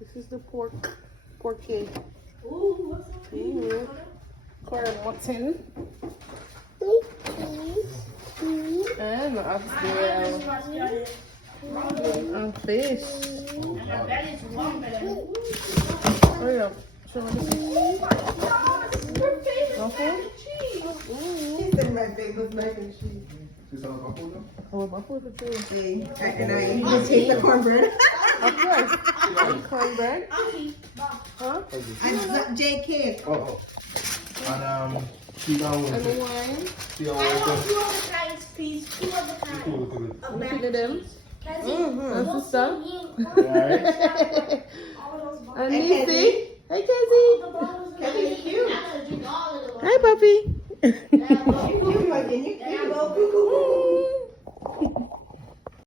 This is the pork cake. Corn mutton. And and fish. Hurry up. Show me this. Okay. My favorite mac and cheese. Oh, buffalo too. See, and I even taste the cornbread. Of course. Cornbread. Huh? And JK. Oh. And she got one. And the wine. She got one. Look at them. That's the stuff. Alright. And Nisi. Hey, Casey. That is cute. Hi, puppy.